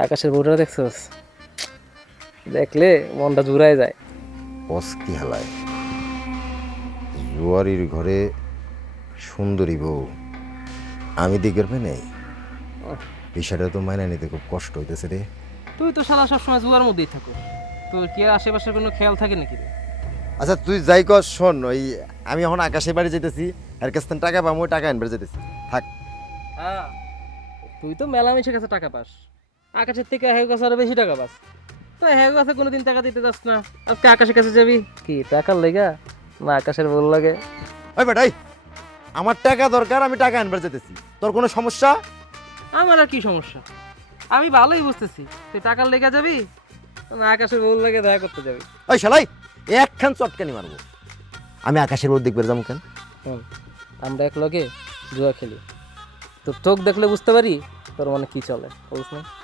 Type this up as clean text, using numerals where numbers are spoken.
আকাশের বউটা দেখছস? দেখলে মনটা জুড়ায় যায়। বস কি হালায়, জুয়ারির ঘরে সুন্দরী বউ আমি দিকের পে নেই। বিষয়টা তো মাইনা নিতে খুব কষ্ট হইতেছে রে। তুই তো শালা সবসময় জুয়ার মধ্যেই থাকো, তোর কি আর আশেপাশে কোনো খেয়াল থাকে নাকি রে? আচ্ছা তুই যাই কর, শোন ওই আমি এখন আকাশের বাড়ি যেতেছি, এর কাছ থেকে টাকা পাবো, ওই টাকা আনবার যেতেছি। থাক। হ্যাঁ, তুই তো মেলামেশার কাছে টাকা পাস, আকাশের থেকে হেউ কাছে আরো বেশি টাকা পাস। তো হেউ কাছে কোনোদিন টাকা দিতে যাস না, আজকে আকাশের কাছে যাবি কি টাকার লেগা না আকাশের বউ লাগে? ওই বেটাই, আমার টাকা দরকার, আমি টাকা আনবার যেতেছি। তোর কোনো সমস্যা? আমার আর কি সমস্যা, আমি ভালোই বুঝতেছি তুই টাকার লেগা যাবি না আকাশের বউ লাগে দেখা করতে যাবি। ওই শালাই, একখান চটকানি মারবো। আমি আকাশের বউ দেখবে যাবো কেন? হুম, আমরা এক লগে জুয়া খেলি, তোর চোখ দেখলে বুঝতে পারি তোর মনে কি চলে, বুঝ না?